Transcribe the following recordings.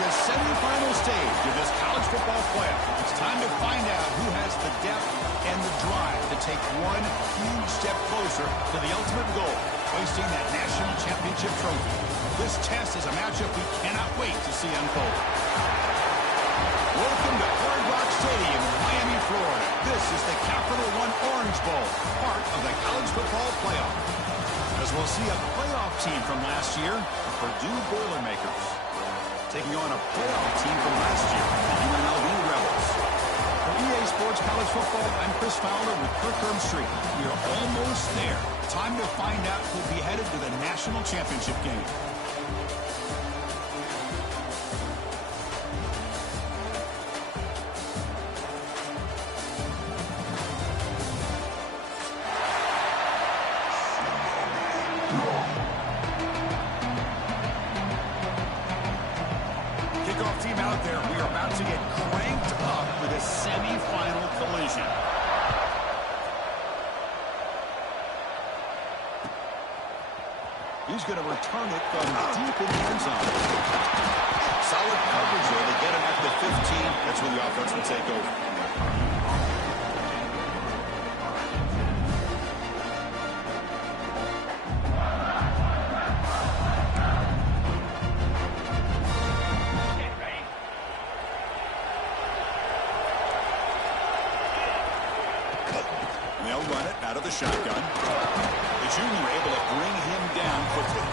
the semifinal stage of this college football playoff. It's time to find out who has the depth and the drive to take one huge step closer to the ultimate goal, hoisting that national championship trophy. This test is a matchup we cannot wait to see unfold. Welcome to Hard Rock Stadium in Miami, Florida. This is the Capital One Orange Bowl, part of the college football playoff. As we'll see a playoff team from last year, the Purdue Boilermakers, taking on a playoff team from last year, the UNLV Rebels. For EA Sports College Football, I'm Chris Fowler with Kirk Street. We are almost there. Time to find out who'll be headed to the national championship game. Team out there, we are about to get cranked up with a semi-final collision. He's going to return it from deep in the end zone. Solid coverage there. They get him at the 15. That's when the offense will take over. They'll run it out of the shotgun. The junior able to bring him down quickly.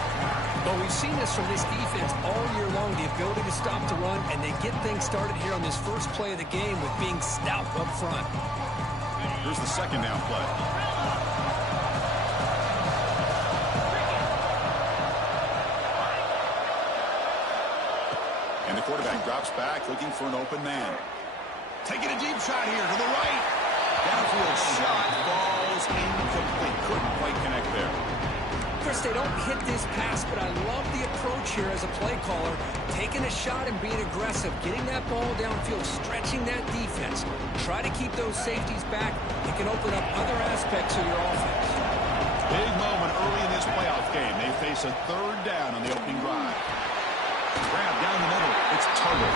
Well, we've seen this from this defense all year long, the ability to stop the run, and they get things started here on this first play of the game with being stout up front. Here's the second down play. And the quarterback drops back, looking for an open man. Taking a deep shot here to the right. Downfield shot falls incomplete. Couldn't quite connect there. Chris, they don't hit this pass, but I love the approach here as a play caller. Taking a shot and being aggressive, getting that ball downfield, stretching that defense. Try to keep those safeties back. It can open up other aspects of your offense. Big moment early in this playoff game. They face a third down on the opening drive. Grab down the middle. It's Tuggle.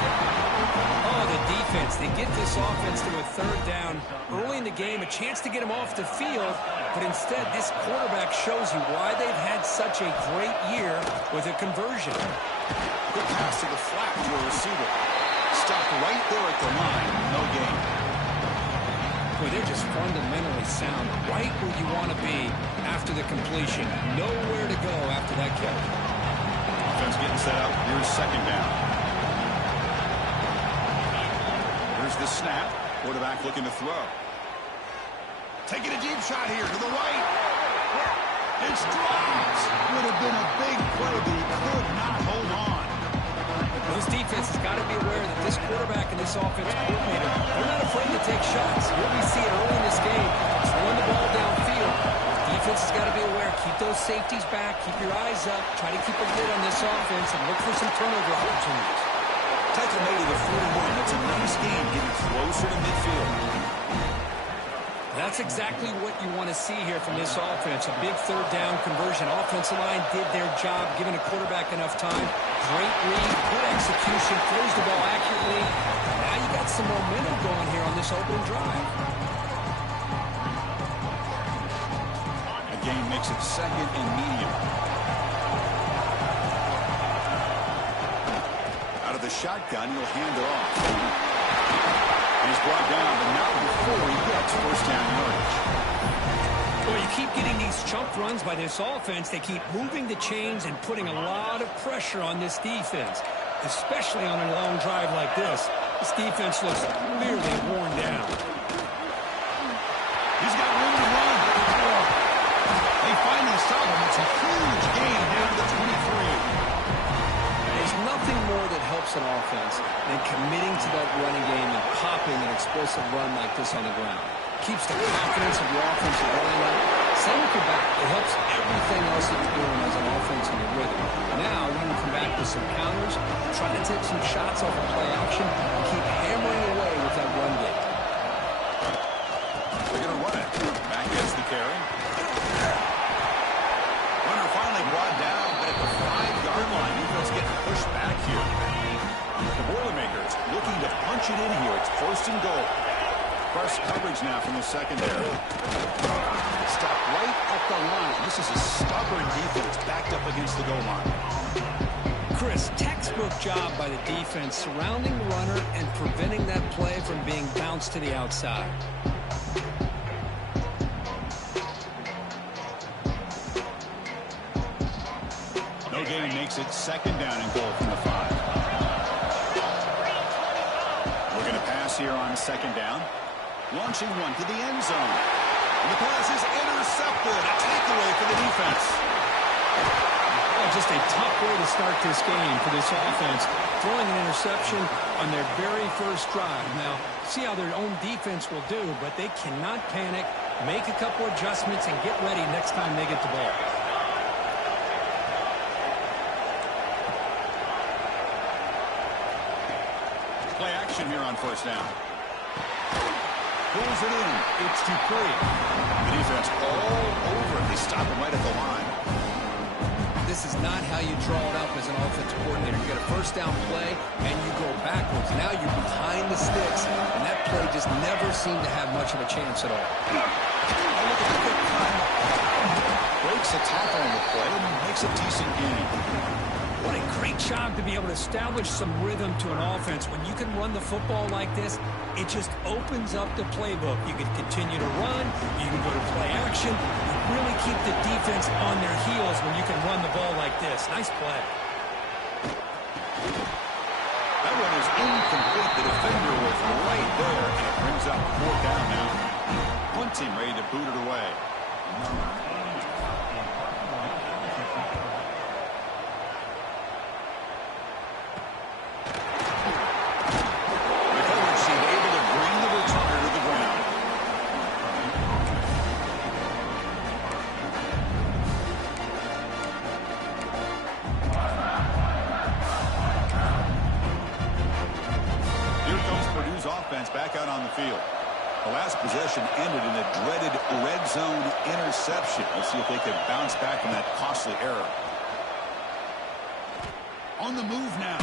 Oh, the defense. They get this offense to a third down early in the game, a chance to get them off the field, but instead this quarterback shows you why they've had such a great year with a conversion. Good pass to the flat to a receiver. Stopped right there at the line. No gain. Boy, they're just fundamentally sound, right where you want to be after the completion. Nowhere to go after that catch. Offense getting set up. Here's second down. Here's the snap. Quarterback looking to throw. Taking a deep shot here to the right. It's dropped. Would have been a big play, but he could not hold on. This defense has got to be aware that this quarterback and this offensive coordinator, they're not afraid to take shots. Here we see it early in this game. Throwing the ball downfield. Defense has got to be aware. Keep those safeties back. Keep your eyes up. Try to keep a lid on this offense and look for some turnover opportunities. Tackle made to the 41. It's a nice game getting closer to midfield. That's exactly what you want to see here from this offense. A big third down conversion. Offensive line did their job, giving a quarterback enough time. Great read, good execution, throws the ball accurately. Now you got some momentum going here on this opening drive. The game makes it second and medium. Out of the shotgun, he'll hand it off. He's brought down, but not before he gets first down yardage. Well, you keep getting these chunk runs by this offense. They keep moving the chains and putting a lot of pressure on this defense, especially on a long drive like this. This defense looks clearly worn down. He's got room to run. They finally stop him. It's a huge gain down to the 23. There's nothing more that helps an offense than committing to that running game and popping an explosive run like this on the ground. Keeps the confidence of your offensive line up. Same with your back. It helps everything else that you're doing as an offense in your rhythm. Now you can come back with some counters, try to take some shots off of play action, and keep hammering away with that run game. They're going to run it. Back gets the carry. Runner finally brought down, but at the 5-yard line, defense getting pushed back here. punch it in here. It's first and goal. Press coverage now from the secondary. Stop right at the line. This is a stubborn defense backed up against the goal line. Chris, textbook job by the defense surrounding the runner and preventing that play from being bounced to the outside. No gain makes it second down and goal from the 5. We're going to pass here on second down. Launching one to the end zone. And the pass is intercepted. A takeaway for the defense. Oh, just a tough way to start this game for this offense. Throwing an interception on their very first drive. Now, see how their own defense will do, but they cannot panic, make a couple adjustments, and get ready next time they get the ball. Play action here on first down. Pulls it in. It's Dupree. The defense all over it. They stop him right at the line. This is not how you draw it up as an offensive coordinator. You get a first down play, and you go backwards. Now you're behind the sticks, and that play just never seemed to have much of a chance at all. Oh, look at the quick cut. Breaks a tackle on the play and makes a decent gain. What a great job to be able to establish some rhythm to an offense. When you can run the football like this, it just opens up the playbook. You can continue to run. You can go to play action. You really keep the defense on their heels when you can run the ball like this. Nice play. That one is incomplete. The defender was right there, and it brings up 4th down now. One team ready to boot it away. Back out on the field. The last possession ended in a dreaded red zone interception. Let's see if they can bounce back from that costly error. On the move now.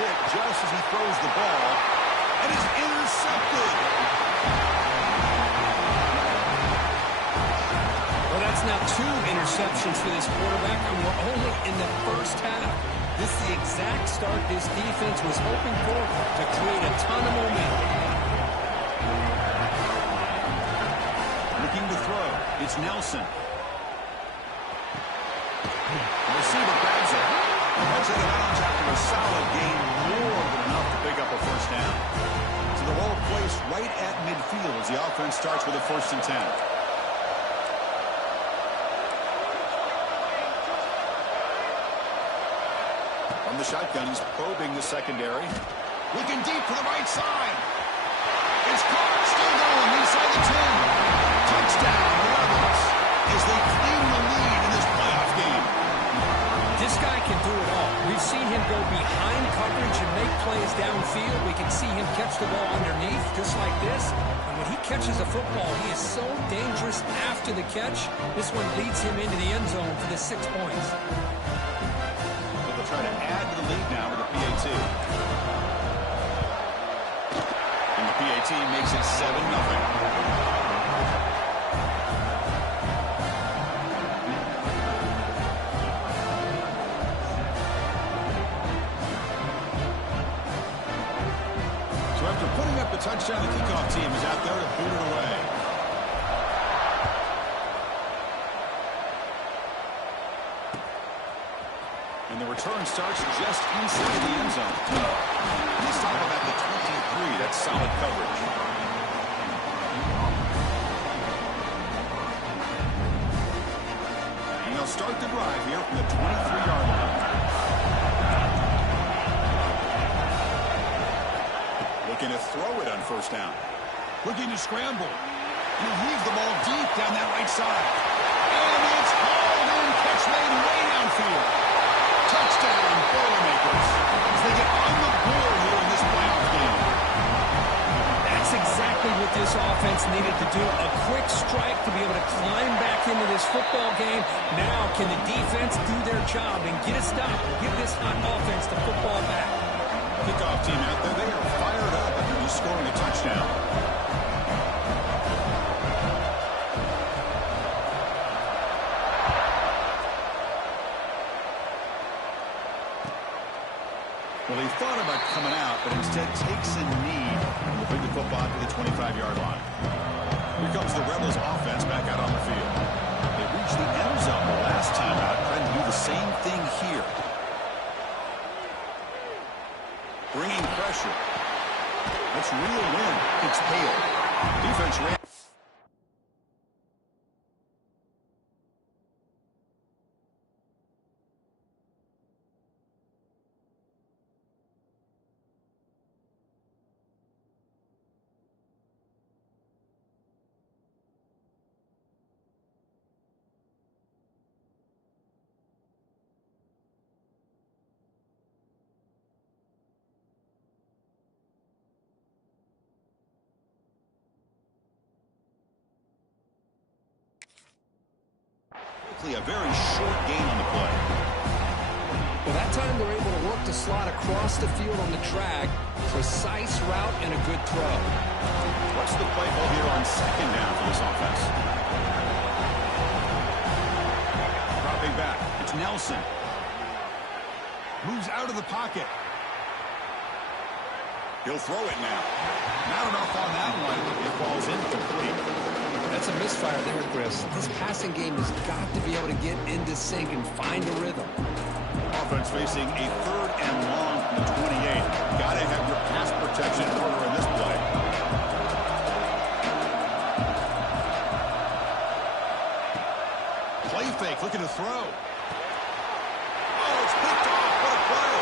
Hit just as he throws the ball. And is intercepted. Well, that's now 2 interceptions for this quarterback, and we're only in the first half. This is the exact start this defense was hoping for to create a ton of momentum. Looking to throw. It's Nelson. The receiver grabs it. Cuts it out after a solid gain, more than enough to pick up a first down. So the ball placed right at midfield as the offense starts with a 1st and 10. From the shotgun, he's probing the secondary. Looking deep to the right side. It's caught. Still going inside the 10. Touchdown, Rebels, as they claim the lead in this playoff game. This guy can do it all. We've seen him go behind coverage and make plays downfield. We can see him catch the ball underneath just like this. And when he catches a football, he is so dangerous after the catch. This one leads him into the end zone for the 6 points. They'll try to add to the lead now with the PAT. And the PAT makes it 7-0. The touchdown, the kickoff team is out there to boot it away. And the return starts just inside the end zone. This time about the 23. That's solid coverage. And they'll start the drive here from the 23-yard line. Looking to throw it on first down. Looking to scramble. And he leaves the ball deep down that right side. And it's hauled in. Catch made way downfield. Touchdown, Boilermakers. As they get on the board here in this playoff game. That's exactly what this offense needed to do. A quick strike to be able to climb back into this football game. Now can the defense do their job and get a stop and give this hot offense the football back? A Kickoff team out there, they are fired up after just scoring a touchdown. Well, he thought about coming out, but instead takes a knee and will bring the football to the 25-yard line. Here comes the Rebels offense back out on the field. They reached the end zone the last time out, trying to do the same thing here. Bringing pressure. Let's reel in. It's Hale. Defense ran. A very short gain on the play. Well, that time they're able to work the slot across the field on the track. Precise route and a good throw. What's the play call here on second down for this offense? Dropping back. It's Nelson. Moves out of the pocket. He'll throw it now. Not enough on that one. It falls incomplete. That's a misfire there, Chris. This passing game has got to be able to get into sync and find a rhythm. Offense facing a 3rd and long from the 28. Got to have your pass protection in order in this play. Play fake, looking to throw. Oh, it's picked off. What a play.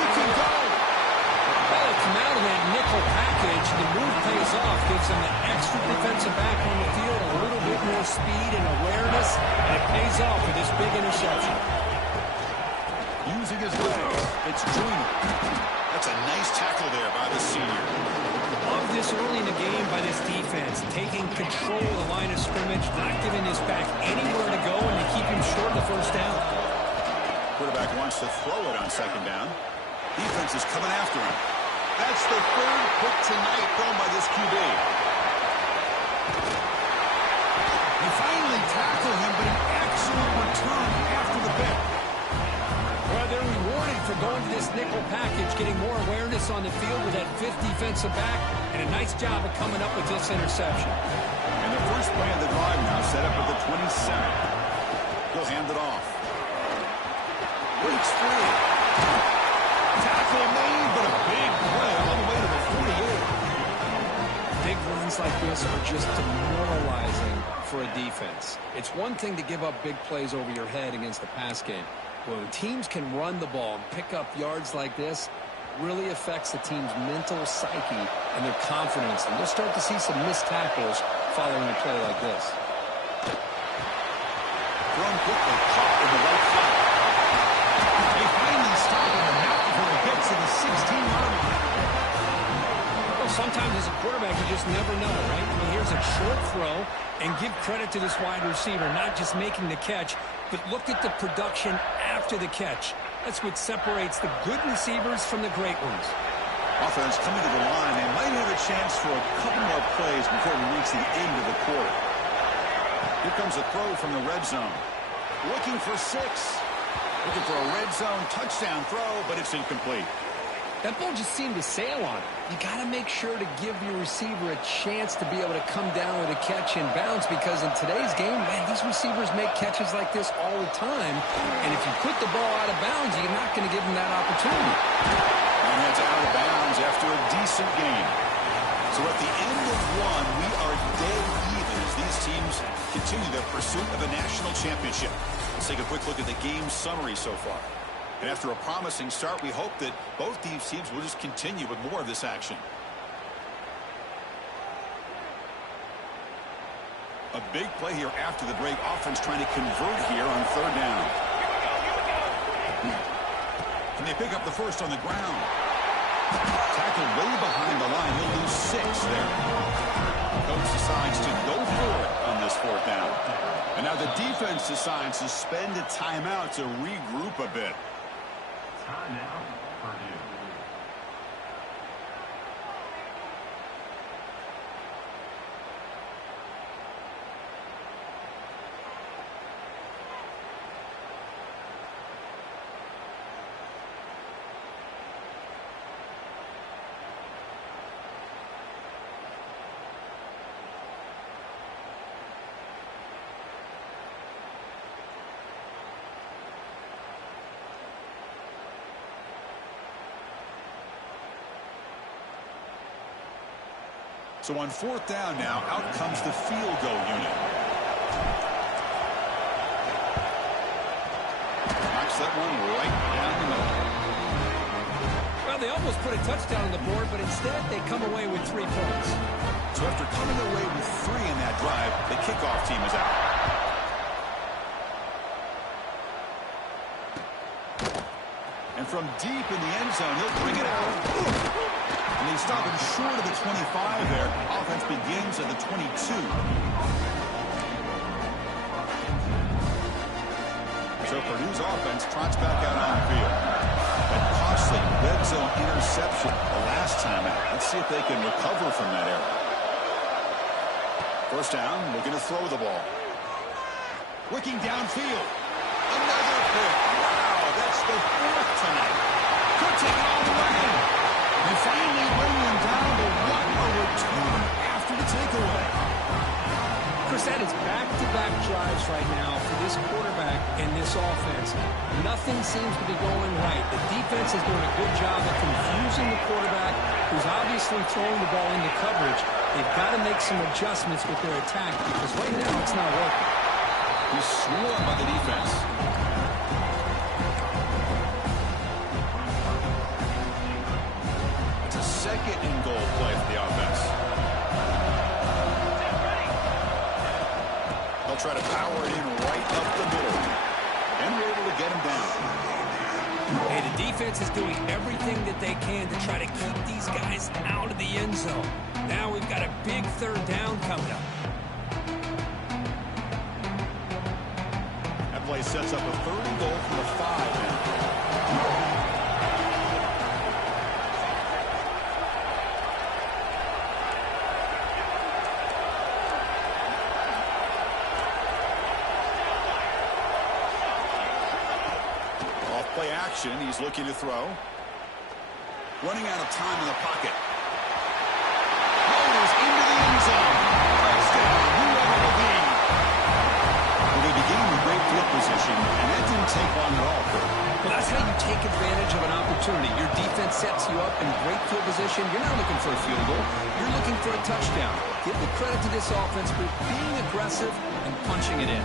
He can go. Well, come out of that nickel package. The move pays off. Gives him an extra defensive back on the field, a little bit more speed and awareness, and it pays off with this big interception. Using his legs, it's Junior. That's a nice tackle there by the senior. Love this early in the game by this defense, taking control of the line of scrimmage, not giving his back anywhere to go, and to keep him short of the first down. Quarterback wants to throw it on second down. Defense is coming after him. That's the 3rd pick tonight thrown by this QB. They finally tackle him, but an excellent return after the pick. Well, they're rewarded for going to this nickel package, getting more awareness on the field with that 5th defensive back, and a nice job of coming up with this interception. And the first play of the drive now set up at the 27. He'll hand it off. Breaks free. Tackle made, but a big play all the way to the 48. Big runs like this are just demoralizing for a defense. It's one thing to give up big plays over your head against the pass game. When teams can run the ball and pick up yards like this, really affects the team's mental psyche and their confidence. And you'll start to see some missed tackles following a play like this. Thrown quickly, caught in the right side. They finally stop him and not before he gets to the 16-yard line. Well, sometimes as a quarterback, you just never know, right? I mean, here's a short throw, and give credit to this wide receiver, not just making the catch, but look at the production after the catch. That's what separates the good receivers from the great ones. Offense coming to the line. They might have a chance for a couple more plays before we reach the end of the quarter. Here comes a throw from the red zone. Looking for 6. Looking for a red zone touchdown throw, but it's incomplete. That ball just seemed to sail on it. You got to make sure to give your receiver a chance to be able to come down with a catch and bounce, because in today's game, man, these receivers make catches like this all the time. And if you put the ball out of bounds, you're not going to give them that opportunity. And that's out of bounds after a decent game. So at the end of one, we are dead even as these teams continue their pursuit of a national championship. Let's take a quick look at the game summary so far. And after a promising start, we hope that both these teams will just continue with more of this action. A big play here after the break. Offense trying to convert here on 3rd down. And they pick up the first on the ground. Tackled way behind the line. He'll lose 6 there. Coach decides to go for it on this 4th down. And now the defense decides to spend a timeout to regroup a bit. So on 4th down now, out comes the field goal unit. Knocks that one right down the middle. Well, they almost put a touchdown on the board, but instead they come away with 3 points. So after coming away with 3 in that drive, the kickoff team is out. And from deep in the end zone, he'll bring it out. And they stop him short of the 25 there. Offense begins at the 22. So Purdue's offense trots back out on the field. That costly red zone interception the last time out. Let's see if they can recover from that error. 1st down, looking to throw the ball. Looking downfield. Another pick. Wow, that's the 4th tonight. Could take it all the way. And finally bring him down to 1 a return after the takeaway. Chris, that is back-to-back drives right now for this quarterback and this offense. Nothing seems to be going right. The defense is doing a good job of confusing the quarterback, who's obviously throwing the ball into coverage. They've got to make some adjustments with their attack because right now it's not working. He's swarmed by the defense. It's a 2nd and goal play for the offense. They'll try to power it in right up the middle. And we're able to get him down. Hey, the defense is doing everything that they can to try to keep these guys out of the end zone. Now we've got a big 3rd down coming up. That play sets up a 3rd and goal from the 5 now. Off-play action, he's looking to throw. Running out of time in the pocket. Into the end zone. Touchdown, UNLV. Well, they began with great field position, and that didn't take long at all, Kurt. Well, that's how you take advantage of an opportunity. Your defense sets you up in great field position. You're not looking for a field goal. You're looking for a touchdown. Give the credit to this offense for being aggressive and punching it in.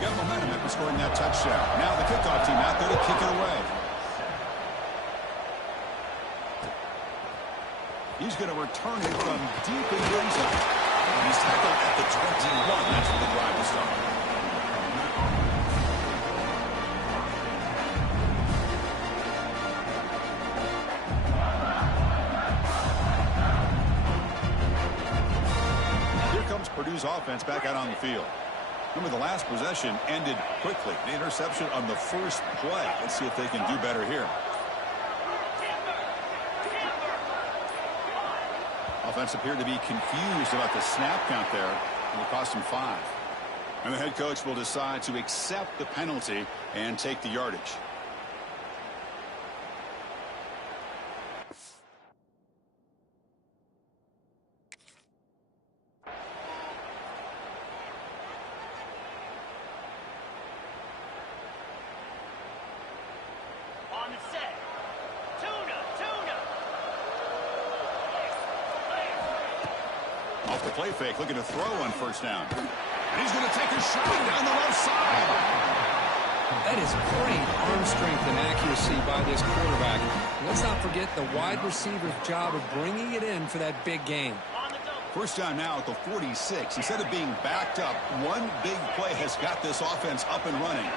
Got momentum after scoring that touchdown. Now the kickoff team out there to kick it away. He's going to return it from deep in the end zone. And he's tackled at the 21. That's where the drive will start. Here comes Purdue's offense back out on the field. Remember, the last possession ended quickly. The interception on the 1st play. Let's see if they can do better here. Offense appeared to be confused about the snap count there, and it cost him 5. And the head coach will decide to accept the penalty and take the yardage. On the set. Tuna. Off the play fake, looking to throw on 1st down. And he's going to take a shot down the left side. That is great arm strength and accuracy by this quarterback. Let's not forget the wide receiver's job of bringing it in for that big game. 1st down now at the 46. Instead of being backed up, one big play has got this offense up and running.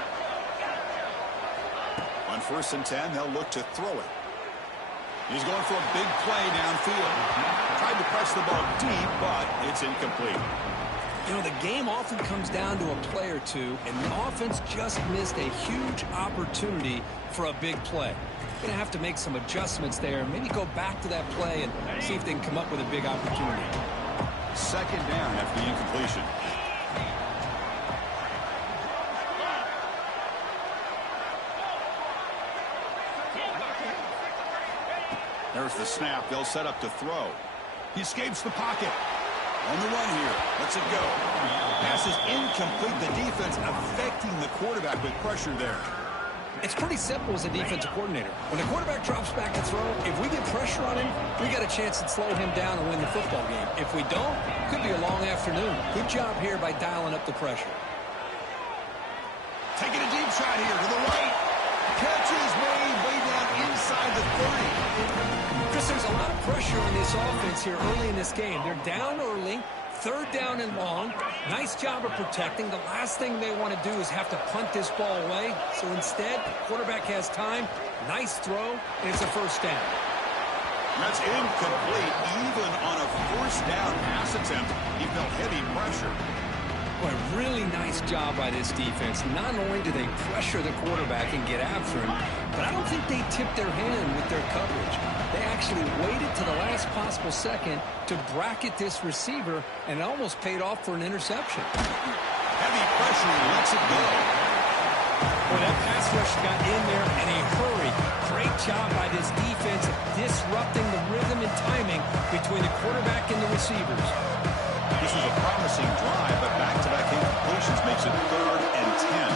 On 1st and 10, they'll look to throw it. He's going for a big play downfield. Tried to press the ball deep, but it's incomplete. You know, the game often comes down to a play or two, and the offense just missed a huge opportunity for a big play. Going to have to make some adjustments there, maybe go back to that play and see if they can come up with a big opportunity. 2nd down after the incompletion. There's the snap. They'll set up to throw. He escapes the pocket. On the run here. Lets it go. Pass is incomplete. The defense affecting the quarterback with pressure there. It's pretty simple as a defensive coordinator. When the quarterback drops back to throw, if we get pressure on him, we got a chance to slow him down and win the football game. If we don't, it could be a long afternoon. Good job here by dialing up the pressure. Taking a deep shot here to the right. Catch is made way down inside the 30. Chris, there's a lot of pressure on this offense here early in this game. They're down early, third down and long. Nice job of protecting. The last thing they want to do is have to punt this ball away. So instead, quarterback has time. Nice throw, and it's a first down. That's incomplete. Even on a first down pass attempt, he felt heavy pressure. Boy, really nice job by this defense. Not only do they pressure the quarterback and get after him, but I don't think they tipped their hand with their coverage. They actually waited to the last possible second to bracket this receiver, and it almost paid off for an interception. Heavy pressure, lets it go. Boy, that pass rush got in there in a hurry. Great job by this defense of disrupting the rhythm and timing between the quarterback and the receivers. This was a promising drive, but back-to-back incompletions makes it 3rd and 10.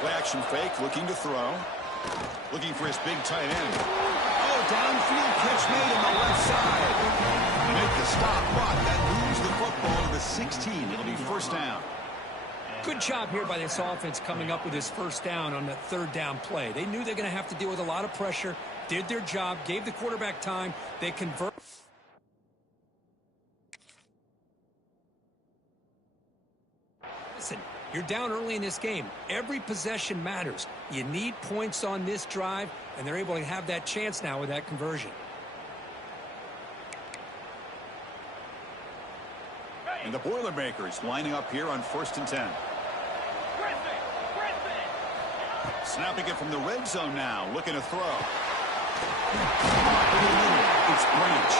Play action fake, looking to throw. Looking for his big tight end. Oh, downfield pitch made on the left side. Make the stop, but that moves the football to the 16. It'll be first down. Good job here by this offense coming up with this first down on the third down play. They knew they're going to have to deal with a lot of pressure, did their job, gave the quarterback time. They convert. Listen, you're down early in this game. Every possession matters. You need points on this drive, and they're able to have that chance now with that conversion. And the Boilermakers lining up here on 1st and 10. Snapping it from the red zone now, looking to throw. It's Branch.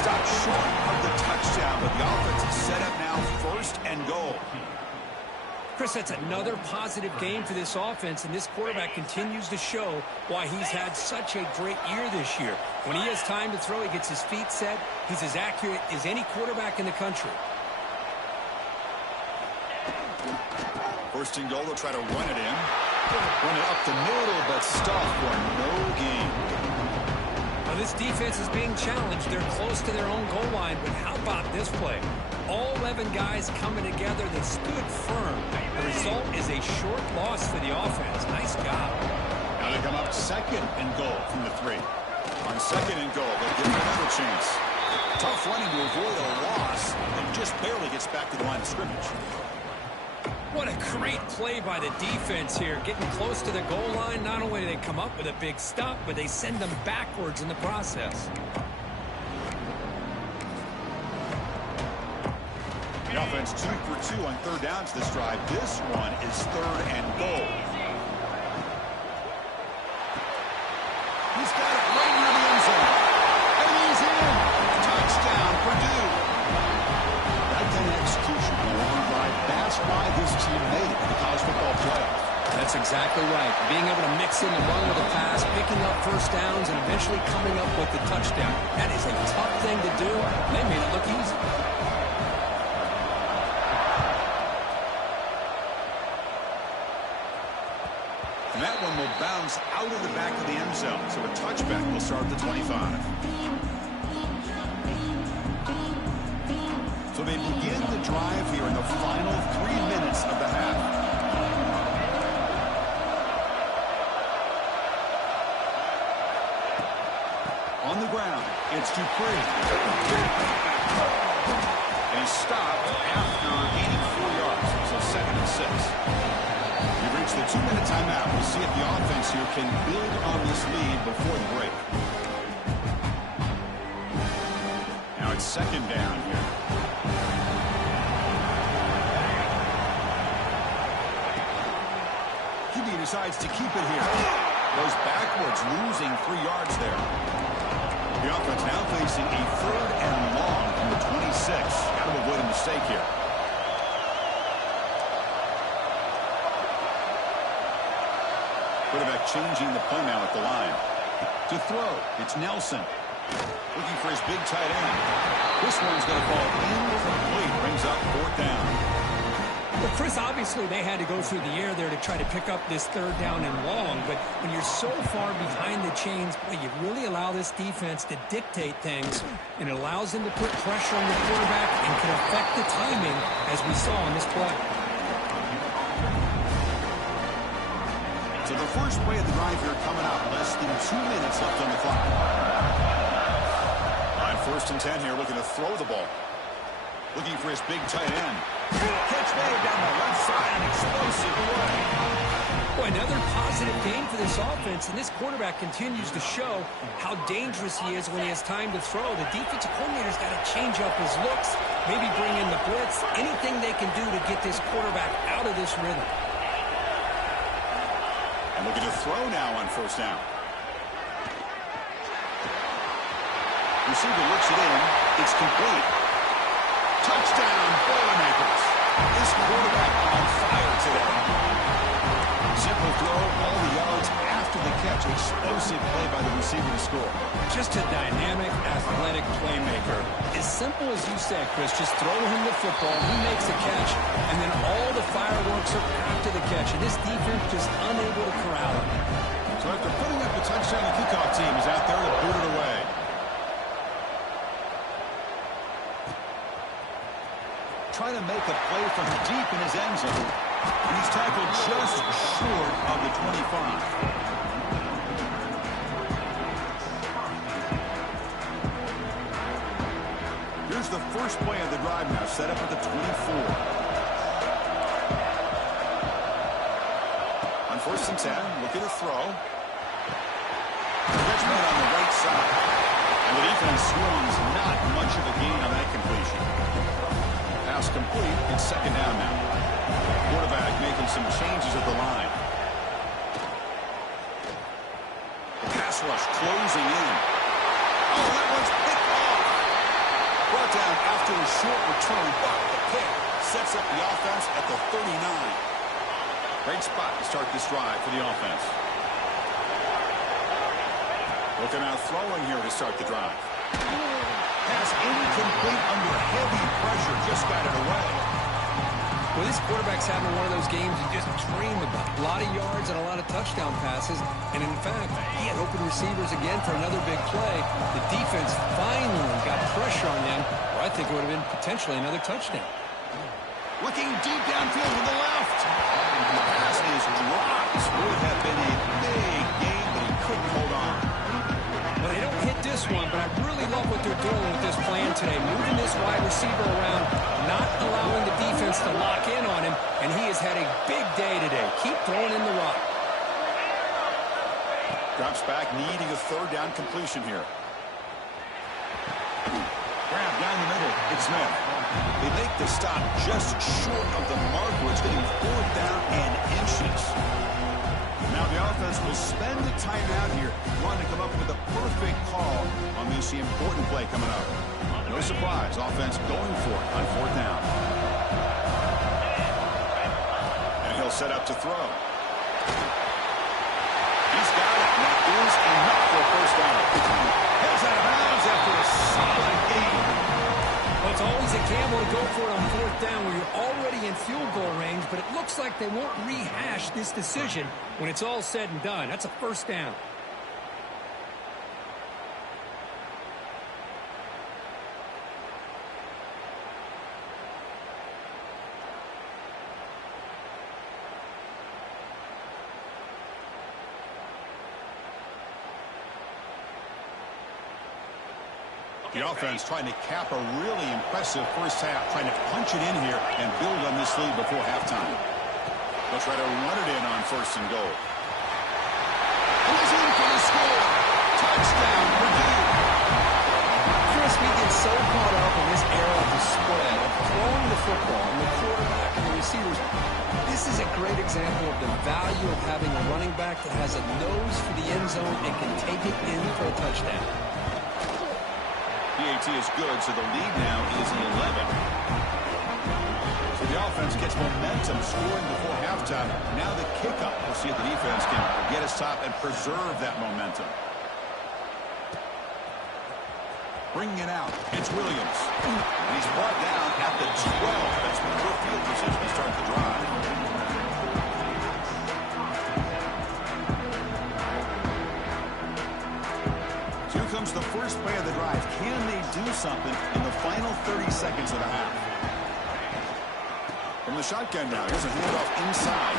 Stopped short of the touchdown, but the offense is set up now 1st and goal. Chris, that's another positive game for this offense, and this quarterback continues to show why he's had such a great year this year. When he has time to throw, he gets his feet set. He's as accurate as any quarterback in the country. 1st and goal, they'll try to run it in. Run it up the middle, but stopped for no gain. Now this defense is being challenged. They're close to their own goal line, but how about this play? All 11 guys coming together. They stood firm. The result is a short loss for the offense. Nice job. Now they come up 2nd and goal from the 3. On 2nd and goal, they'll give him another chance. Tough running to avoid a loss, and just barely gets back to the line of scrimmage. What a great play by the defense here. Getting close to the goal line, not only do they come up with a big stop, but they send them backwards in the process. The offense 2 for 2 on 3rd downs this drive. This one is 3rd and goal. He's got it right near the end zone. And he's in. Touchdown, Purdue. That kind of execution on a long drive, that's why this team made it in the college football playoff. That's exactly right. Being able to mix in the run with a pass, picking up first downs, and eventually coming up with the touchdown. That is a tough thing to do. They made it look easy. And that one will bounce out of the back of the end zone. So a touchback will start at the 25. So they begin the drive here in the final 3 minutes of the half. On the ground, it's Dupree. And stopped after 84 yards. So 2nd and 6. We've reached the 2-minute timeout. We'll see if the offense here can build on this lead before the break. Now it's 2nd down here. QB decides to keep it here. Goes backwards, losing 3 yards there. The offense now facing a 3rd and long from the 26. Got to avoid a mistake here. Quarterback changing the play now at the line. To throw, it's Nelson. Looking for his big tight end. This one's going to fall incomplete. Brings up 4th down. Well, Chris, obviously they had to go through the air there to try to pick up this 3rd down and long, but when you're so far behind the chains, boy, you really allow this defense to dictate things, and it allows them to put pressure on the quarterback and can affect the timing, as we saw on this play. So the first play of the drive here coming up. Less than 2 minutes left on the clock. On 1st and 10 here, looking to throw the ball. Looking for his big tight end. Catch made down the left side, an explosive play. Boy, another positive game for this offense, and this quarterback continues to show how dangerous he is when he has time to throw. The defensive coordinator's got to change up his looks, maybe bring in the blitz, anything they can do to get this quarterback out of this rhythm. And looking to throw now on 1st down. Receiver looks it in. It's complete. Touchdown, Boilermakers. This quarterback on fire today. Simple throw, all the yards after the catch. Explosive play by the receiver to score. Just a dynamic, athletic playmaker. As simple as you said, Chris, just throw him the football, he makes a catch, and then all the fireworks are after the catch, and this defense just unable to corral him. So after putting up a touchdown, the kickoff team is out there to boot it away. Trying to make a play from deep in his end zone. And he's tackled just short of the 25. Here's the first play of the drive now, set up at the 24. On 1st and 10, looking to throw. Catch made on the right side. And the defense swings not much of a gain on that completion. Pass complete. It's 2nd down now. Quarterback making some changes at the line. Pass rush closing in. Oh, that one's picked off. Brought down after a short return, but the pick sets up the offense at the 39. Great spot to start this drive for the offense. Looking out throwing here to start the drive. Pass incomplete under heavy pressure. Just got it away. Well, this quarterback's having one of those games you just dream about. A lot of yards and a lot of touchdown passes. And in fact, he had open receivers again for another big play. The defense finally got pressure on them, or I think it would have been potentially another touchdown. Looking deep downfield to the left. The pass is dropped. Would have been a big game, but he couldn't hold on. Well, they don't hit this one, but I really love what they're doing with this plan today. Moving this wide receiver around, not allowing the defense to lock in on him, and he has had a big day today. Keep throwing in the rock. Drops back, needing a 3rd down completion here. Grab down the middle. It's Smith. They make the stop just short of the mark, where it's getting 4th down and inches. Now the offense will spend the timeout here, wanting to come up with a perfect call on this important play coming up. No surprise, offense going for it on 4th down. And he'll set up to throw. He's got it, and that is enough for a 1st down. Heads out of bounds after a solid game. Well, it's always a gamble to go for it on 4th down where you're already in field goal range, but it looks like they won't rehash this decision when it's all said and done. That's a 1st down. The offense trying to cap a really impressive first half, trying to punch it in here and build on this lead before halftime. They'll try to run it in on 1st and goal. And he's in for the score. Touchdown, Purdue. Chris, we get so caught up in this era of the spread, of throwing the football, and the quarterback and the receivers. This is a great example of the value of having a running back that has a nose for the end zone and can take it in for a touchdown. PAT is good, so the lead now is 11. So the offense gets momentum scoring before halftime. Now the kickoff. We'll see if the defense can get a stop and preserve that momentum. Bringing it out. It's Williams. And he's brought down at the 12. That's poor field position to start the drive. So here comes the first play of the drive. Can they do something in the final 30 seconds of the half? From the shotgun now, here's a handoff inside.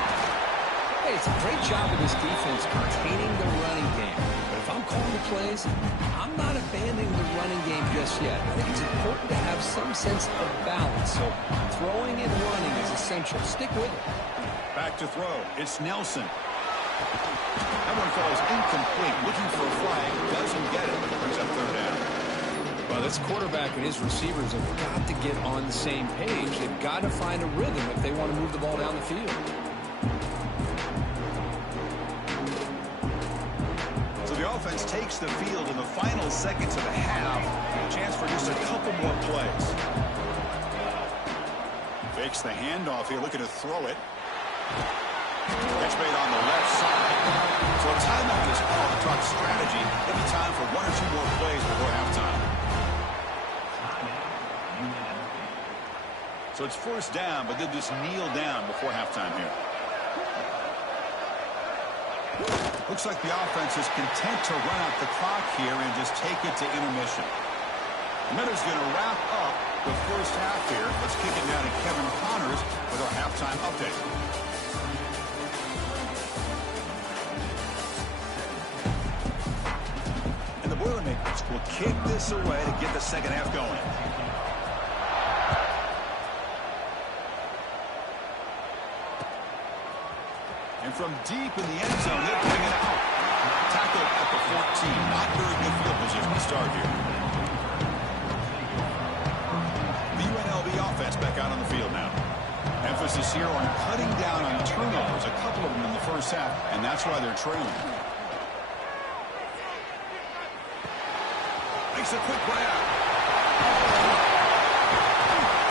Hey, it's a great job of this defense containing the running game. But if I'm calling the plays, I'm not abandoning the running game just yet. I think it's important to have some sense of balance. So throwing and running is essential. Stick with it. Back to throw. It's Nelson. That one falls incomplete. Looking for a flag. Doesn't get it. Brings up third down. Well, this quarterback and his receivers have got to get on the same page. They've got to find a rhythm if they want to move the ball down the field. So the offense takes the field in the final seconds of the half. A chance for just a couple more plays. Fakes the handoff here, looking to throw it. Catch made on the left side. So a timeout is called to talk strategy. Maybe time for one or two more plays before halftime. So it's first down, but they'll just kneel down before halftime here. Looks like the offense is content to run out the clock here and just take it to intermission. Miller's going to wrap up the first half here. Let's kick it down to Kevin Connors with our halftime update. And the Boilermakers will kick this away to get the second half going. And from deep in the end zone, they'll bring it out. Tackled at the 14. Not very good field position to start here. The UNLV offense back out on the field now. Emphasis here on cutting down on turnovers, a couple of them in the first half, and that's why they're trailing. Makes a quick grab.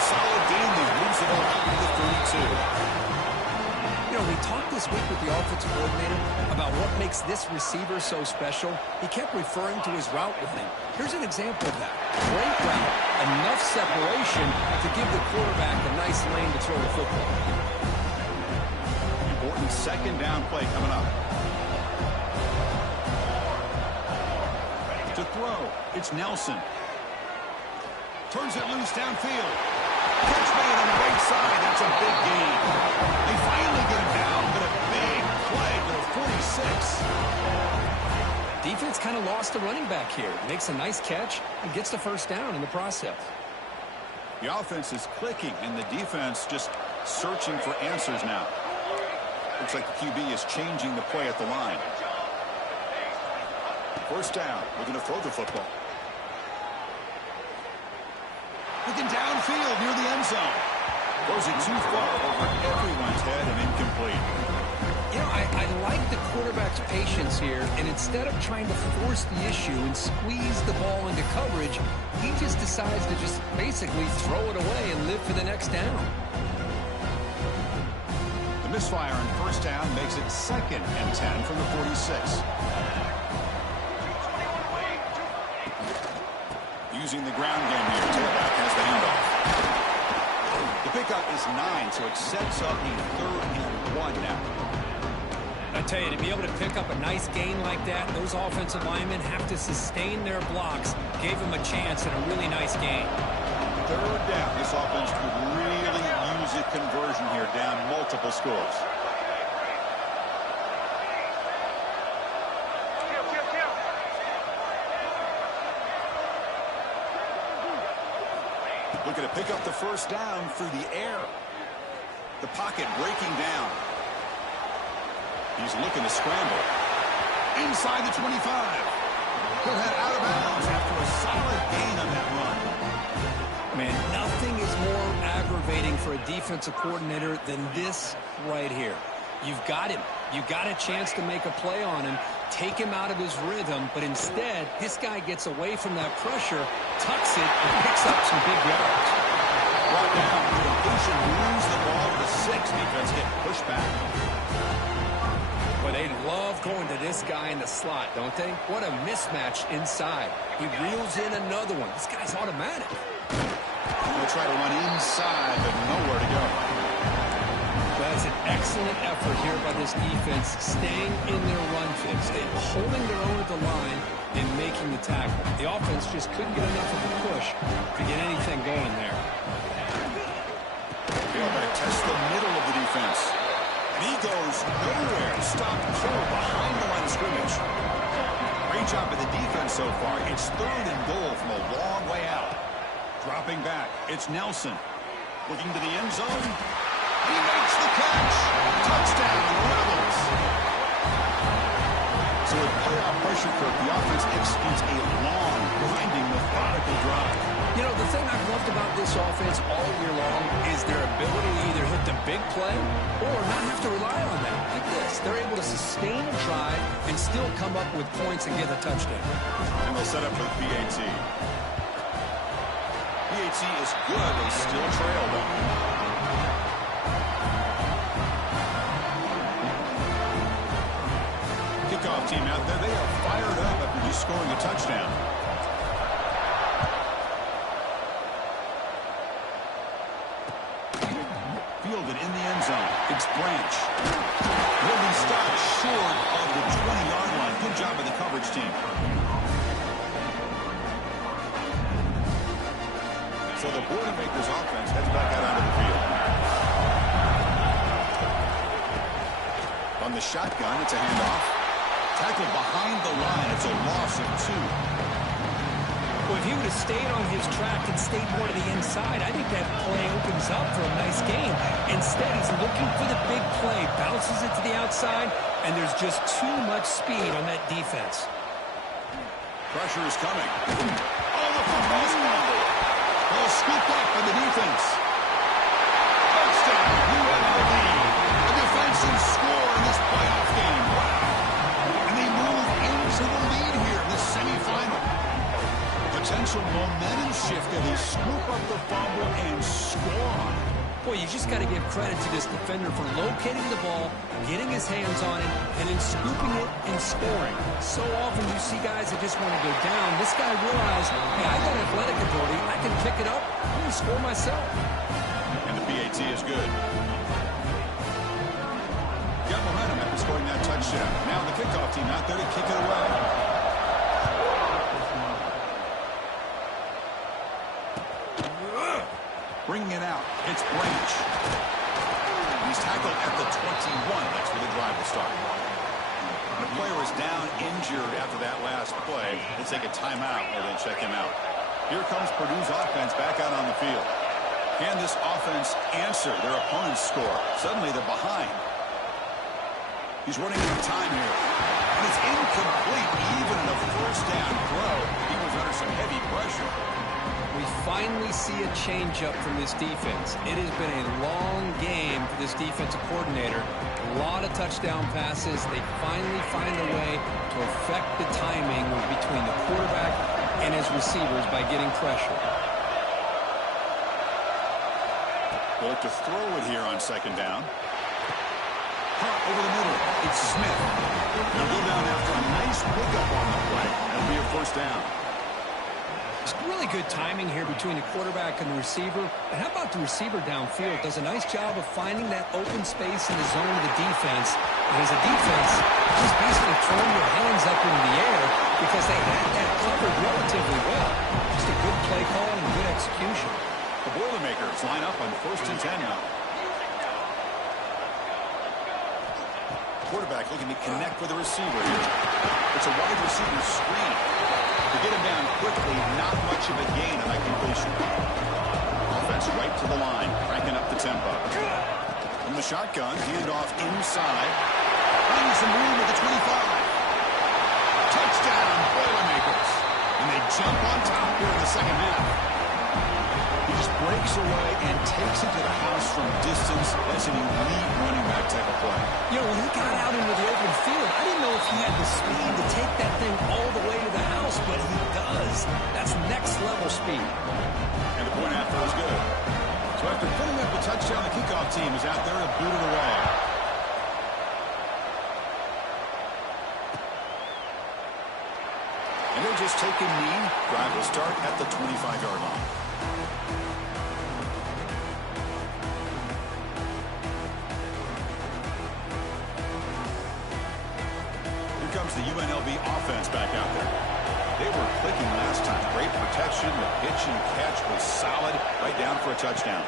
Solid gain there. Moves it up to the 32. You know, we talked this week with the offensive coordinator about what makes this receiver so special. He kept referring to his route with him. Here's an example of that. Great route, enough separation to give the quarterback a nice lane to throw the football. Important second down play coming up. To throw, it's Nelson. Turns it loose downfield. Catch made on the right side. That's a big gain. They finally get him down, but a big play to the 46. Defense kind of lost the running back here. Makes a nice catch and gets the first down in the process. The offense is clicking, and the defense just searching for answers now. Looks like the QB is changing the play at the line. First down. Looking to throw the football. Looking downfield near the end zone. Throws it too far over everyone's head and incomplete. You know, I like the quarterback's patience here, and instead of trying to force the issue and squeeze the ball into coverage, he just decides to just basically throw it away and live for the next down. The misfire on first down makes it 2nd and 10 from the 46. Using the ground game here. Tailback has the handoff. The pickup is 9, so it sets up a 3rd and 1 now. I tell you, to be able to pick up a nice gain like that, those offensive linemen have to sustain their blocks. Gave them a chance and a really nice gain. 3rd down. This offense could really use a conversion here, down multiple scores. Looking to pick up the first down through the air. The pocket breaking down. He's looking to scramble. Inside the 25. He'll head out of bounds after a solid gain on that run. Man, nothing is more aggravating for a defensive coordinator than this right here. You've got him. You've got a chance to make a play on him, take him out of his rhythm, but instead, this guy gets away from that pressure, tucks it, and picks up some big yards. Brought down. The completion moves the ball to the 6. Defense getting pushed back. Well, Boy, they love going to this guy in the slot, don't they? What a mismatch inside. He reels in another one. This guy's automatic. He'll try to run inside, but nowhere to go. That's an excellent effort here by this defense, staying in their run fix, holding their own at the line and making the tackle. The offense just couldn't get enough of a push to get anything going there. They're going to test the middle of the defense. And he goes nowhere. Stopped cold behind the line of scrimmage. Great job by the defense so far. It's 3rd and goal from a long way out. Dropping back, it's Nelson. Looking to the end zone. He makes the catch. Touchdown, Rebels. So with playoff pressure curve, the offense executes a long, grinding, methodical drive. You know, the thing I've loved about this offense all year long is their ability to either hit the big play or not have to rely on that. Like this, they're able to sustain a drive and still come up with points and get a touchdown. And they'll set up for the PAT. PAT is good. They still trail, though. Kickoff team out there. They are fired up after just scoring a touchdown. Fielded in the end zone. It's Branch. Will be stopped short of the 20-yard line. Good job by the coverage team. So the Boilermakers offense heads back out onto the field. On the shotgun, it's a handoff. Tackled behind the line. It's a loss of 2. Well, if he would have stayed on his track and stayed more to the inside, I think that play opens up for a nice game. Instead, he's looking for the big play, bounces it to the outside, and there's just too much speed on that defense. Pressure is coming. Oh, the football's fumbled. Well, scooped up by the defense. Touchdown, UNLV. A defensive score in this playoff game. Wow. And they move into the lead here in this semifinal. Potential momentum shift as they scoop up the fumble and score on it. Boy, you just got to give credit to this defender for locating the ball, getting his hands on it, and then scooping it and scoring. So often you see guys that just want to go down. This guy realized, hey, I got athletic ability. I can pick it up. I'm going to score myself. And the PAT is good. Got momentum after scoring that touchdown. Now the kickoff team out there to kick it away. Bringing it out, it's Branch. He's tackled at the 21. That's where the drive will start. The player is down injured after that last play. They take a timeout or they check him out. Here comes Purdue's offense back out on the field. Can this offense answer their opponent's score? Suddenly they're behind. He's running out of time here. And it's incomplete. Even in a first down throw, he was under some heavy pressure. We finally see a change-up from this defense. It has been a long game for this defensive coordinator. A lot of touchdown passes. They finally find a way to affect the timing between the quarterback and his receivers by getting pressure. They'll look to throw it here on second down. Punt over the middle. It's Smith. They'll go down after a nice pickup on the play. That'll be a first down. It's really good timing here between the quarterback and the receiver. And how about the receiver downfield? Does a nice job of finding that open space in the zone of the defense. And as a defense, just basically throwing your hands up in the air because they had that covered relatively well. Just a good play call and good execution. The Boilermakers line up on 1st and 10 now. Quarterback looking to connect with the receiver here. It's a wide receiver screen. To get him down quickly, not much of a gain on that completion. Offense right to the line, cranking up the tempo. From the shotgun, handoff inside. Finding some room at the 25. Touchdown, Boilermakers. And they jump on top here in the second half. He just breaks away and takes it to the house from distance. That's an elite running back type of play. You know, when he got out into the open field, I didn't know if he had the speed to take that thing all the way to the house, but he does. That's next level speed. And the point after was good. So after putting up a touchdown, the kickoff team is out there to boot it away. And he'll just take a knee. Drive will start at the 25-yard line. Here comes the UNLV offense back out there. They were clicking last time. Great protection. The pitch and catch was solid. Right down for a touchdown.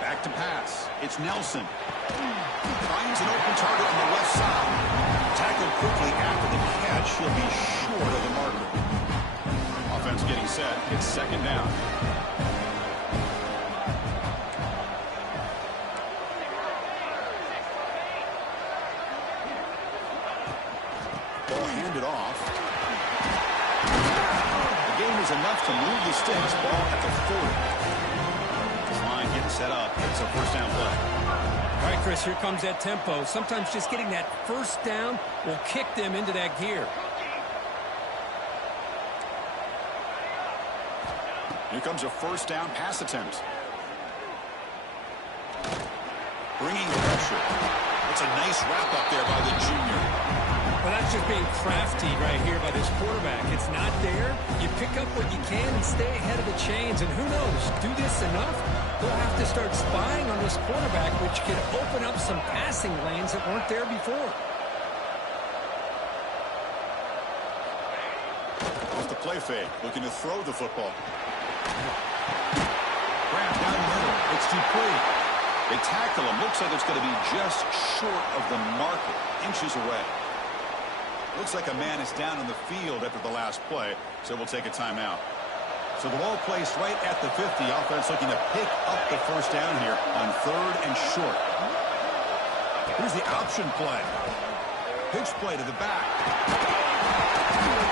Back to pass. It's Nelson. Finds an open target on the left side. Tackled quickly after the catch. He'll be short of the marker. Offense getting set. It's second down. Ball handed off. The game is enough to move the sticks. Ball at the 40. This line getting set up. It's a first down play. All right, Chris, here comes that tempo. Sometimes just getting that first down will kick them into that gear. Here comes a first down pass attempt. Bringing pressure. It's a nice wrap up there by the junior. Well, that's just being crafty right here by this quarterback. It's not there. You pick up what you can and stay ahead of the chains. And who knows, do this enough, they'll have to start spying on this quarterback, which can open up some passing lanes that weren't there before. Off the play fake, looking to throw the football. Grab down the middle. It's Dupree. They tackle him. Looks like it's going to be just short of the marker, inches away. Looks like a man is down on the field after the last play, so we'll take a timeout. So the ball placed right at the 50. Offense looking to pick up the first down here on third and short. Here's the option play. Pitch play to the back.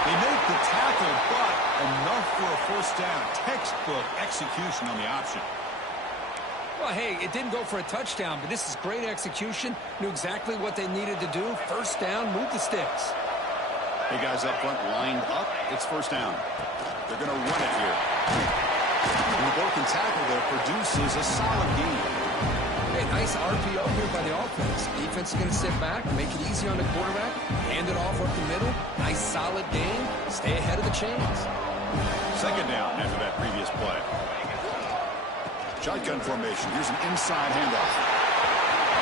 They make the tackle, but enough for a first down. Textbook execution on the option. Well, hey, it didn't go for a touchdown, but this is great execution. Knew exactly what they needed to do. First down, move the sticks. Hey, guys up front lined up. It's first down. They're going to run it here. And the broken tackle there produces a solid gain. Hey, nice RPO here by the offense. Defense is going to sit back, make it easy on the quarterback, hand it off up the middle. Nice solid gain. Stay ahead of the chains. Second down after that previous play. Shotgun formation. Here's an inside handoff.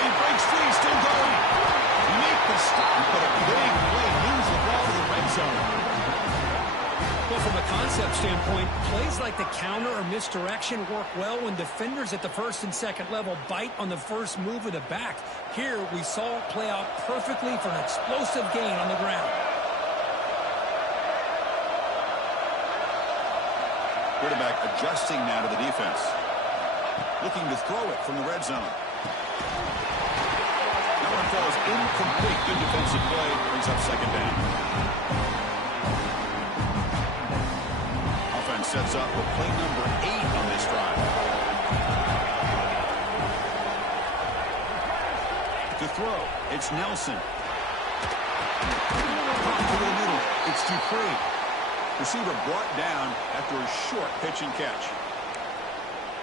He breaks free, still going. He makes the stop, but a big play moves the ball to the red zone. Well, from a concept standpoint, plays like the counter or misdirection work well when defenders at the first and second level bite on the first move of the back. Here, we saw it play out perfectly for an explosive gain on the ground. Quarterback adjusting now to the defense. Looking to throw it from the red zone. That one falls incomplete. Good defensive play. Brings up second down. Offense sets up with play number 8 on this drive. To throw, it's Nelson. Pop to the middle. It's Dupree. Receiver brought down after a short pitch and catch.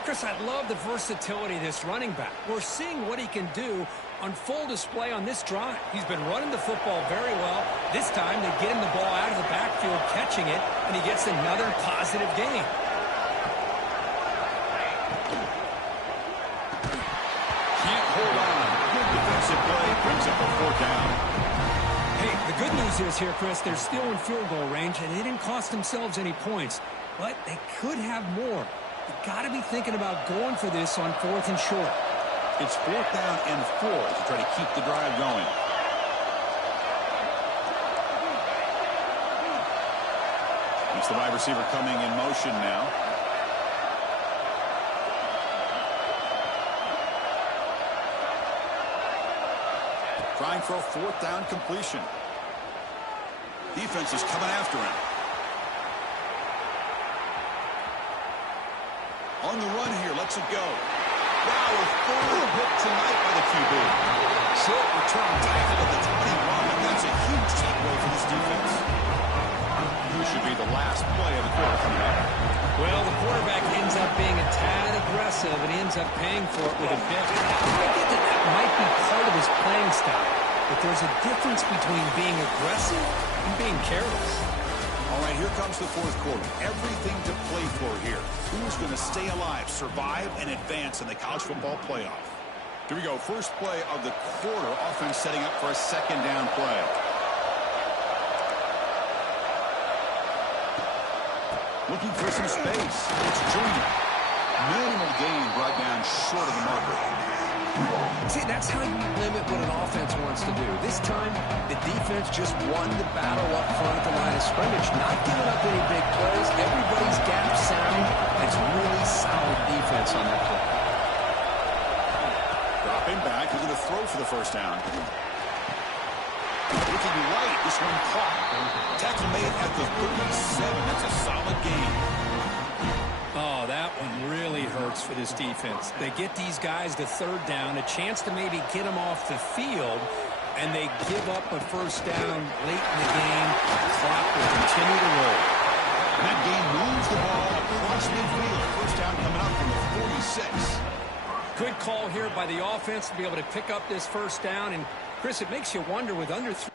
Chris, I love the versatility of this running back. We're seeing what he can do on full display on this drive. He's been running the football very well. This time, they get him the ball out of the backfield, catching it, and he gets another positive gain. Can't hold on. Good defensive play. Brings up a fourth down. Hey, the good news is here, Chris, they're still in field goal range, and they didn't cost themselves any points. But they could have more. You got to be thinking about going for this on fourth and short. It's fourth down and 4 to try to keep the drive going. It's the wide receiver coming in motion now. Trying for a fourth down completion. Defense is coming after him. On the run here, lets it go. Wow, a third hit tonight by the QB. Short return tackle at the 21, and that's a huge takeaway for this defense. This should be the last play of the quarter coming up. Well, the quarterback ends up being a tad aggressive and ends up paying for it with a pick. I get that might be part of his playing style, but there's a difference between being aggressive and being careless. All right, here comes the fourth quarter. Everything to play for here. Who's going to stay alive, survive, and advance in the college football playoff? Here we go. First play of the quarter. Offense setting up for a second down play. Looking for some space. It's Junior. Minimal gain brought down short of the marker. See, that's how you limit what an offense wants to do. This time, the defense just won the battle up front at the line of scrimmage, not giving up any big plays. Everybody's gap sound. It's really solid defense on that play. Dropping back. He's going to throw for the first down. Looking right. This one caught. Tackle made at the 37. That's a solid gain. Oh, that one really hurts for this defense. They get these guys to third down, a chance to maybe get them off the field, and they give up a first down late in the game. Clock will continue to roll. And that game moves the ball across midfield. First down coming up from the 46. Good call here by the offense to be able to pick up this first down. And, Chris, it makes you wonder with under three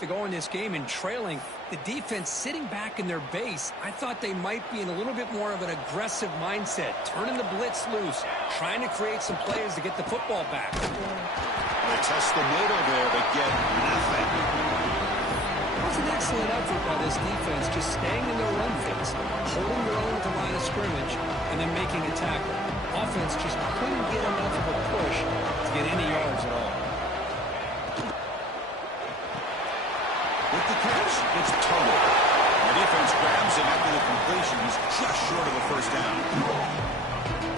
to go in this game and trailing, the defense sitting back in their base, I thought they might be in a little bit more of an aggressive mindset, turning the blitz loose, trying to create some plays to get the football back. They test the middle there, but get nothing. It was an excellent effort by this defense, just staying in their run fits, holding their own at the line of scrimmage, and then making a tackle. Offense just couldn't get enough of a push to get any yards at all. With the catch, it's total. The defense grabs him after the completion. He's just short of the first down.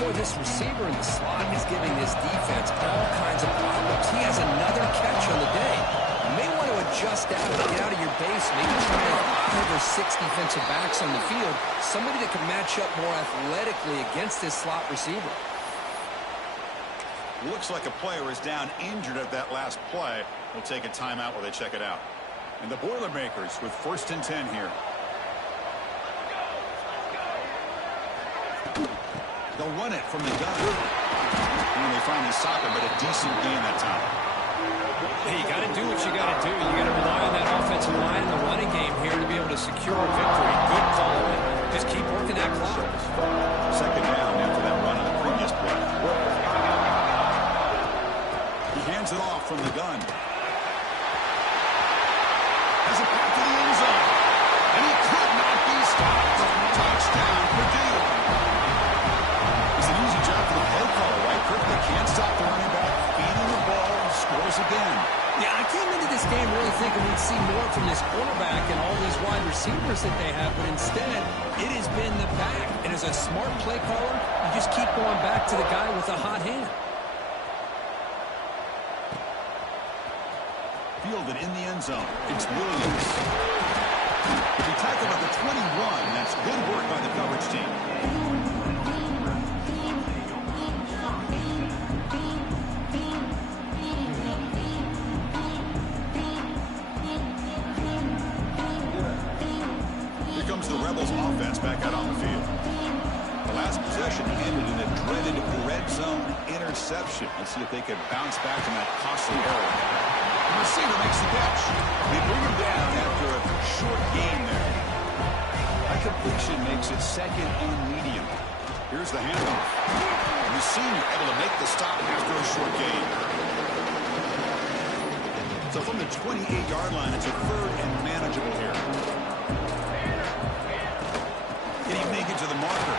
Boy, this receiver in the slot is giving this defense all kinds of problems. He has another catch on the day. You may want to adjust out and get out of your base, maybe try 5 or 6 defensive backs on the field, somebody that can match up more athletically against this slot receiver. Looks like a player is down injured at that last play. We'll take a timeout while they check it out. And the Boilermakers with 1st and 10 here. They'll run it from the gun. And they finally stop it, but a decent gain that time. Hey, you got to do what you got to do. You got to rely on that offensive line in the running game here to be able to secure a victory. Good call. Just keep working that clock. Second down after that run on the previous play. He hands it off from the gun. Has it back to the end zone. And he could not be stopped. Touchdown, Purdue. It's an easy job for the play caller, right? They can't stop the running back. Feeding the ball, scores again. Yeah, I came into this game really thinking we'd see more from this quarterback and all these wide receivers that they have, but instead, it has been the back. And as a smart play caller, you just keep going back to the guy with the hot hand. Fielded in the end zone. It's Williams. He tackled at the 21. That's good work by the coverage team. Here comes the Rebels offense back out on the field. The last possession ended in a dreaded red zone interception. Let's see if they can bounce back from that costly error. The receiver makes the catch. They bring him down after a short gain there. That completion makes it second and medium. Here's the handoff. And the senior able to make the stop after a short gain. So from the 28-yard line, it's a third and manageable here. Can he make it to the marker?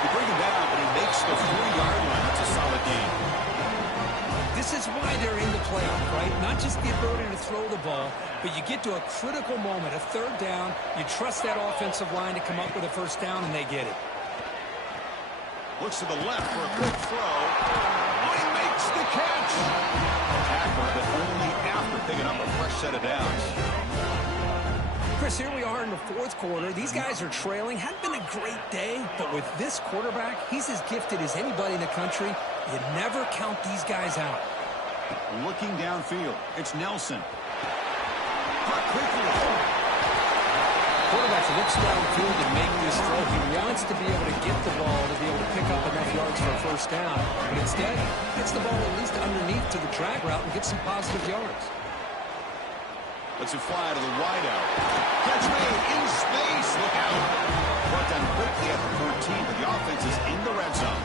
They bring him down, but he makes the 40-yard line. That's a solid gain. This is why they're in the playoff, right? Not just the ability to throw the ball, but you get to a critical moment, a third down, you trust that offensive line to come up with a first down, and they get it. Looks to the left for a quick throw. Oh, he makes the catch. Tackle, but only after picking up a fresh set of downs. Chris, here we are in the fourth quarter. These guys are trailing. Hadn't been a great day, but with this quarterback, he's as gifted as anybody in the country. You never count these guys out. Looking downfield, it's Nelson. Caught quickly. Quarterback looks downfield and make this throw. He wants to be able to get the ball to be able to pick up enough yards for a first down. But instead, gets the ball at least underneath to the drag route and gets some positive yards. Lets it fly to the wideout. Catch made in space. Look out. Brought down quickly at the 14, but the offense is in the red zone.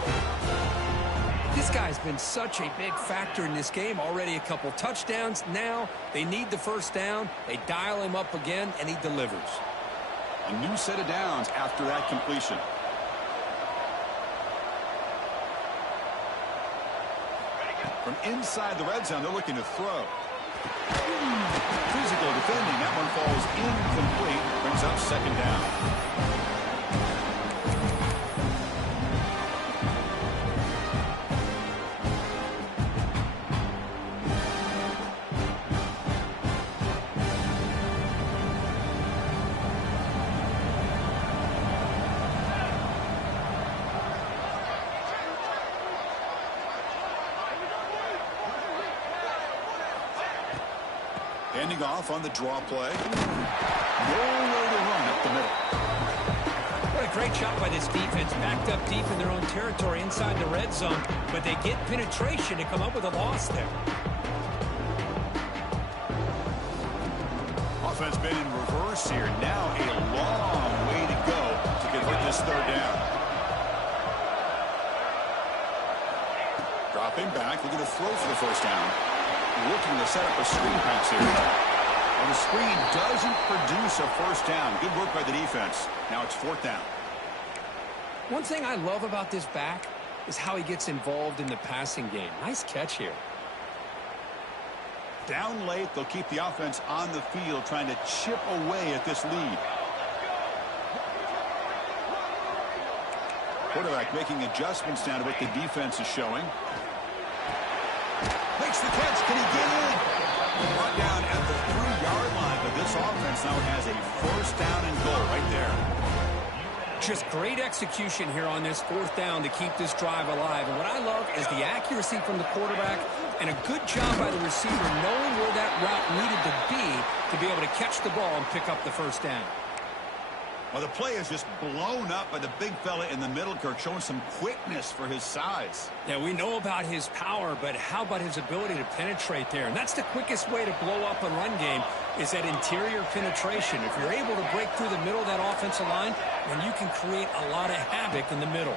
This guy's been such a big factor in this game. Already a couple touchdowns. Now they need the first down. They dial him up again, and he delivers. A new set of downs after that completion. From inside the red zone, they're looking to throw. Physical defending. That one falls incomplete. Brings up second down. Handing off on the draw play. Nowhere to run up the middle. What a great job by this defense. Backed up deep in their own territory inside the red zone. But they get penetration to come up with a loss there. Offense been in reverse here. Now a long way to go to convert this third down. Dropping back. Looking to throw for the first down. Looking to set up a screen pass here. And the screen doesn't produce a first down. Good work by the defense. Now it's fourth down. One thing I love about this back is how he gets involved in the passing game. Nice catch here. Down late, they'll keep the offense on the field trying to chip away at this lead. Quarterback making adjustments now to what the defense is showing. Makes the catch. Can he get in? Brought down at the 3-yard line, but this offense now has a first down and goal right there. Just great execution here on this fourth down to keep this drive alive. And what I love is the accuracy from the quarterback and a good job by the receiver knowing where that route needed to be able to catch the ball and pick up the first down. Well, the play is just blown up by the big fella in the middle, Kirk, showing some quickness for his size. Yeah, we know about his power, but how about his ability to penetrate there? And that's the quickest way to blow up a run game is that interior penetration. If you're able to break through the middle of that offensive line, then you can create a lot of havoc in the middle.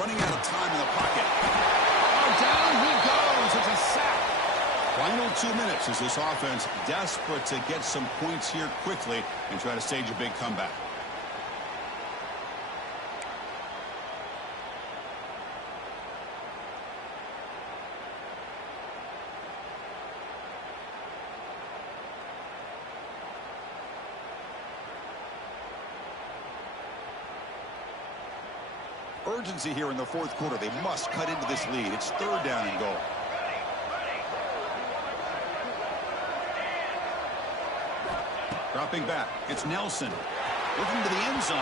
Running out of time in the pocket. Oh, down he goes. It's a sack. Final 2 minutes as this offense desperate to get some points here quickly and try to stage a big comeback. Urgency here in the fourth quarter. They must cut into this lead. It's third down and goal. Dropping back, it's Nelson. Looking to the end zone.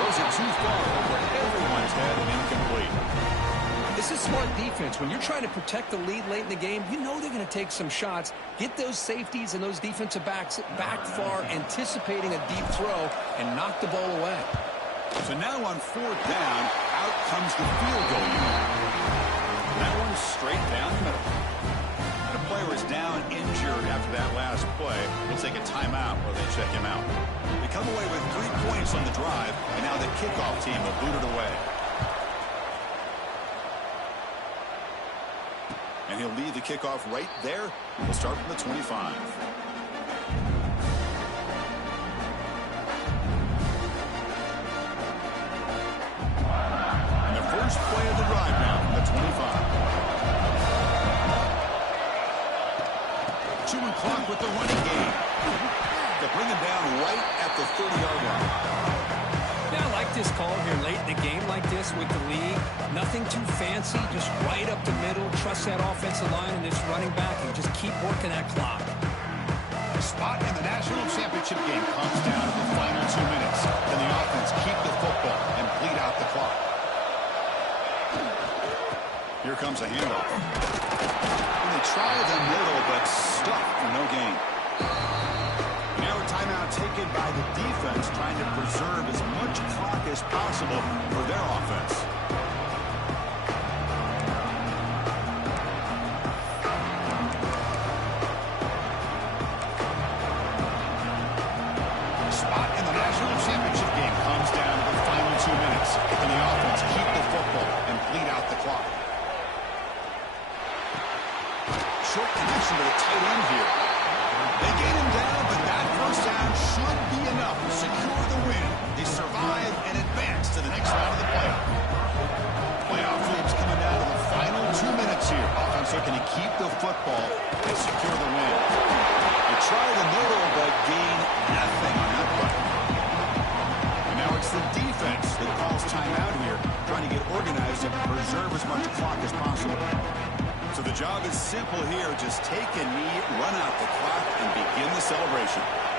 Goes it too far over everyone's head and incomplete. This is smart defense. When you're trying to protect the lead late in the game, you know they're going to take some shots. Get those safeties and those defensive backs back far, anticipating a deep throw, and knock the ball away. So now on fourth down, out comes the field goal unit. That one's straight down the middle. The player is down injured after that last play. We'll take a timeout where they check him out. They come away with 3 points on the drive, and now the kickoff team will boot it away. And he'll lead the kickoff right there. We'll start from the 25. And the first play of the drive now from the 25. Chewing clock with the running game. They bring him down right at the 30-yard line. Yeah, I like this call here late in the game like this with the lead. Nothing too fancy, just right up the middle. Trust that offensive line and this running back and just keep working that clock. The spot in the national championship game comes down to the final 2 minutes. Can the offense keep the football and bleed out the clock? Here comes a handoff. They try the middle, but stuck for no gain. Now a timeout taken by the defense, trying to preserve as much clock as possible for their offense. the tight end here. They gain him down, but that first down should be enough to secure the win. They survive and advance to the next round of the playoff. Playoff games coming down to the final 2 minutes here. Offense looking to keep the football and secure the win. They try the middle, but gain nothing on that play. And now it's the defense that calls timeout here, trying to get organized and preserve as much clock as possible. So the job is simple here. Just take a knee, run out the clock, and begin the celebration.